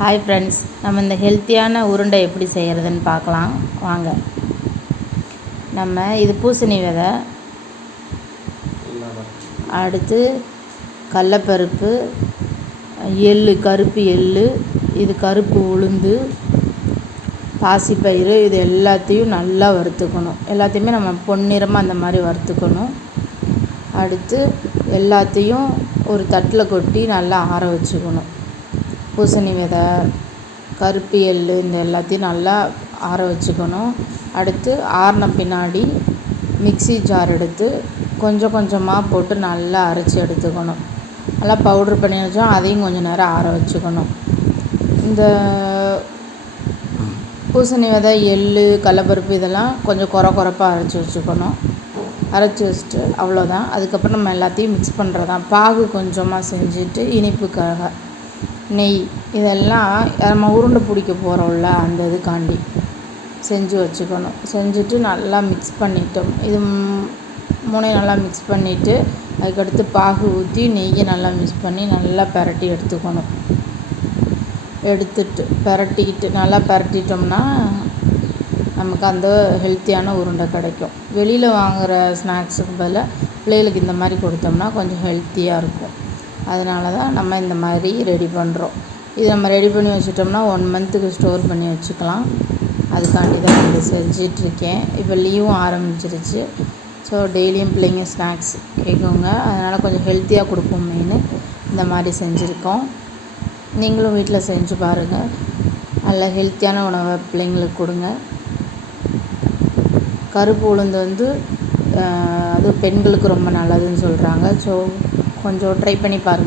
Hi friends நம்ம இந்த ஹெல்த்தியான உருண்டை எப்படி செய்கிறதுன்னு பார்க்கலாம். வாங்க. நம்ம இது பூசணி விதை. அடுத்து கடலப்பருப்பு எள்ளு கருப்பு எள்ளு இது கருப்பு உளுந்து பாசிப்பயிறு இது எல்லாத்தையும் நல்லா வறுத்துக்கணும். எல்லாத்தையுமே நம்ம பொன்னிறமாக அந்த மாதிரி வறுத்துக்கணும். அடுத்து எல்லாத்தையும் ஒரு தட்டில் கொட்டி நல்லா ஆற வச்சுக்கணும். பூசணி விதை கருப்பு எள் இந்த எல்லாத்தையும் நல்லா ஆற வச்சுக்கணும். அடுத்து ஆறின பின்னாடி மிக்ஸி ஜார் எடுத்து கொஞ்சம் கொஞ்சமாக போட்டு நல்லா அரைச்சி எடுத்துக்கணும். நல்லா பவுட்ரு பண்ணி வச்சோம் அதையும் கொஞ்சம் நேரம் ஆற வச்சுக்கணும். இந்த பூசணி விதை எள் கடலப்பருப்பு இதெல்லாம் கொஞ்சம் கொர கொரப்பாக அரைச்சி வச்சுக்கணும். அரைச்சி வச்சுட்டு அவ்வளோதான் அதுக்கப்புறம் நம்ம எல்லாத்தையும் மிக்ஸ் பண்ணுறது தான் பாகு கொஞ்சமாக செஞ்சுட்டு இனிப்புக்காக. நெய். இதெல்லாம் நம்ம உருண்டை பிடிக்க போகிறோம்ல அந்த இதுக்காண்டி செஞ்சு வச்சுக்கணும். செஞ்சுட்டு நல்லா மிக்ஸ் பண்ணிட்டோம். இது மூணையும் நல்லா மிக்ஸ் பண்ணிவிட்டு அதுக்கடுத்து பாகு ஊற்றி நெய்யை நல்லா மிக்ஸ் பண்ணி நல்லா பெரட்டி எடுத்துக்கணும். எடுத்துட்டு பெரட்டிக்கிட்டு நல்லா பெரட்டிட்டோம்னா நமக்கு அந்த ஹெல்த்தியான உருண்டை கிடைக்கும். வெளியில் வாங்குகிற ஸ்நாக்ஸுக்கு பதிலாக பிள்ளைகளுக்கு இந்த மாதிரி கொடுத்தோம்னா கொஞ்சம் ஹெல்த்தியாக இருக்கும். அதனால தான் நம்ம இந்த மாதிரி ரெடி பண்ணுறோம் இது நம்ம ரெடி பண்ணி வச்சுட்டோம்னா ஒன் மந்த்துக்கு ஸ்டோர் பண்ணி வச்சுக்கலாம். அதுக்காண்டி தான் இது செஞ்சிட்ருக்கேன். இப்போ லீவும் ஆரம்பிச்சிருச்சு. ஸோ டெய்லியும் பிள்ளைங்க ஸ்நாக்ஸ் கேட்குங்க. அதனால் கொஞ்சம் ஹெல்த்தியாக கொடுப்போமேனு இந்த மாதிரி செஞ்சுருக்கோம். நீங்களும் வீட்டில் செஞ்சு பாருங்கள் நல்ல ஹெல்த்தியான உணவை பிள்ளைங்களுக்கு கொடுங்க. கருப்பு உளுந்து வந்து அது பெண்களுக்கு ரொம்ப நல்லதுன்னு சொல்கிறாங்க ஸோ கொஞ்சம் ட்ரை பண்ணி பாருங்கள்